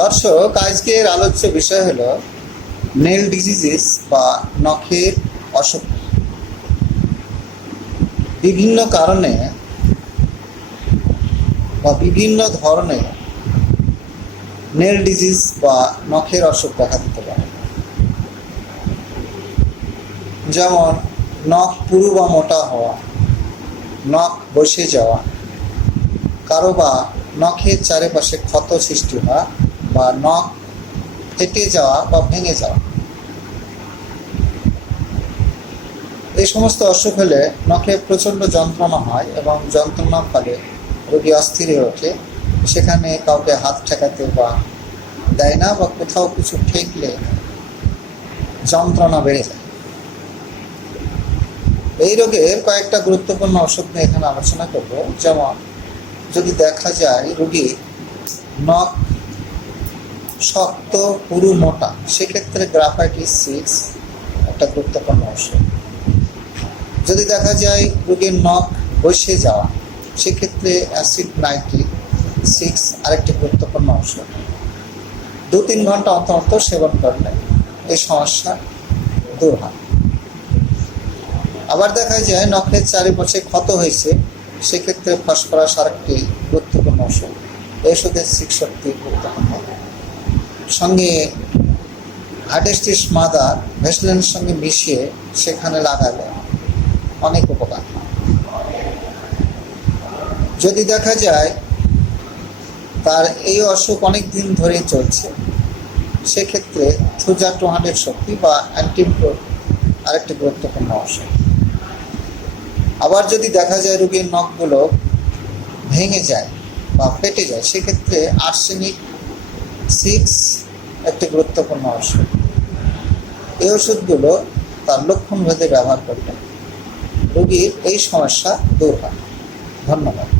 দর্শক, আজকের আলোচ্য বিষয় হলো নেল ডিজিজেস বা নখের অসুখ। বিভিন্ন কারণে বা বিভিন্ন ধরনের নেল ডিজিজ বা নখের অসুখ দেখা দিতে পারে। যেমন, নখ পুরু বা মোটা হওয়া, নখ বসে যাওয়া, কারও বা নখের চারিপাশে ক্ষত সৃষ্টি হওয়া বা নখ ফেটে যাওয়া বা ভেঙে যাওয়া। এই সমস্ত অসুখ হলে নখে প্রচণ্ড যন্ত্রণা হয় এবং যন্ত্রণার ফলে রোগী অস্থির হয়ে ওঠে। সেখানে কাউকে হাত ঠেকাতে বা দেয় না বা কোথাও কিছু ঠেকলে যন্ত্রণা বেড়ে যায়। এই রোগের কয়েকটা গুরুত্বপূর্ণ অসুখ নিয়ে এখানে আলোচনা করব। যেমন, যদি দেখা যায় রোগীর নখ শক্ত, পুরু, মোটা। সেক্ষেত্রে গ্রাফাইট গ্রাফাইটিস সিক্স একটা গুরুত্বপূর্ণ ওষুধ যদি দেখা যায় রোগীর নখ বসে যাওয়া, সেক্ষেত্রে অ্যাসিড নাইট্রিক সিক্স আরেকটি গুরুত্বপূর্ণ ওষুধ দু তিন ঘণ্টা অন্তর অন্তর সেবন করলে এই সমস্যা দূর হয়। আবার দেখা যায় নখের চারিপাশে ক্ষত হয়েছে, সেক্ষেত্রে ফসফরাস আরেকটি গুরুত্বপূর্ণ ওষুধ এই ওষুধের সিক্স শক্তি গুরুত্বপূর্ণ। সঙ্গে হার্ডেস্টিস মাদার ভেসলেনের সঙ্গে মিশিয়ে সেখানে লাগালে অনেক উপকার। যদি দেখা যায় তার এই অসুখ অনেক দিন ধরে চলছে, সেক্ষেত্রে থুজা টু হান্ড্রেড শক্তি বা অ্যান্টিপ্রোট আরেকটি গুরুত্বপূর্ণ অসুখ। আবার যদি দেখা যায় রোগীর নখগুলো ভেঙে যায় বা ফেটে যায়, সেক্ষেত্রে আর্সেনিক সিক্স একটি গুরুত্বপূর্ণ ওষুধ এই ওষুধগুলো তার লক্ষণ ভেদে ব্যবহার করবেন রোগীর এই সমস্যা দূর হয়। ধন্যবাদ।